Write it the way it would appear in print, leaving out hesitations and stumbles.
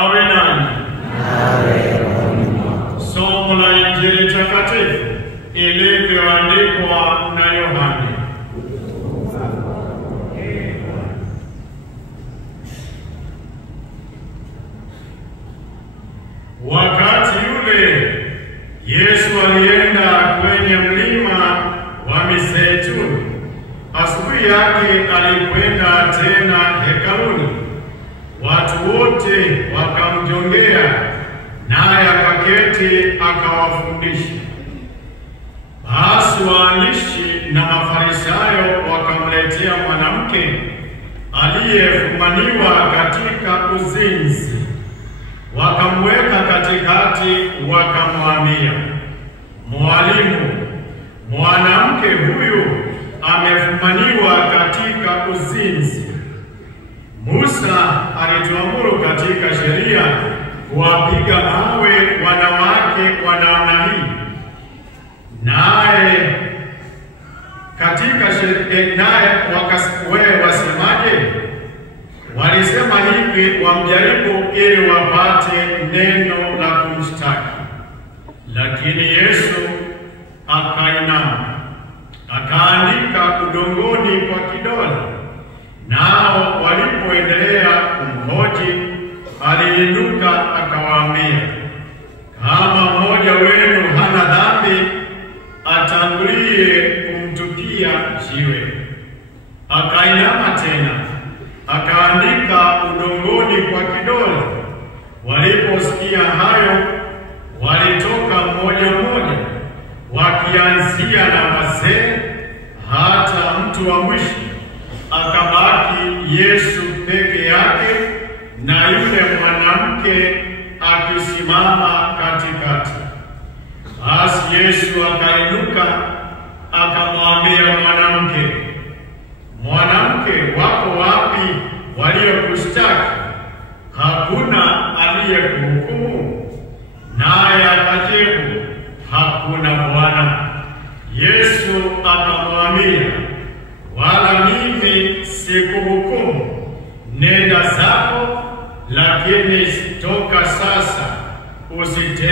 Awe nani? Somo la Injili takatifu ilivyoandikwa na Yohane. Wakati ule Yesu alienda kwenye mlima wa Mizeituni. Asubuhi yake alikwenda tena hekaluni. Watu wote wakamjongea, naye akaketi akawafundisha. Basi waandishi na Mafarisayo wakamletea mwanamke aliyefumaniwa katika uzinzi. Wakamweka katikati, wakamwambia, Mwalimu, mwanamke huyu amefumaniwa katika uzinzi. Musa alituamuru katika sheria kuwapiga mawe wanawake wa namna hii. Naye katika sheria wewe wasemaje? Walisema hivi wamjaribu ili wapate neno la kumshtaki. Lakini Yesu akainama, akaandika udongoni kwa kidole. Nao walipoendelea kumhoji, aliinuka akawaambia, kama mmoja wenu hana dhambi, atangulie kumtupia jiwe. Akainama tena, akaandika udongoni kwa kidole. Waliposikia hayo, walitoka mmoja mmoja, wakianzia na wazee hata mtu wa mwisho. Akabaki Yesu peke yake na yule mwanamke akisimama katikati. Basi Yesu akainuka akamwambia mwanamke, Mwanamke, wako wapi waliokushtaki? Hakuna aliyekuhukumu? Naye akajibu, hakuna Bwana. Yesu akamwambia, wala mimi sikuhukumu. Nenda zako, lakini toka sasa usitende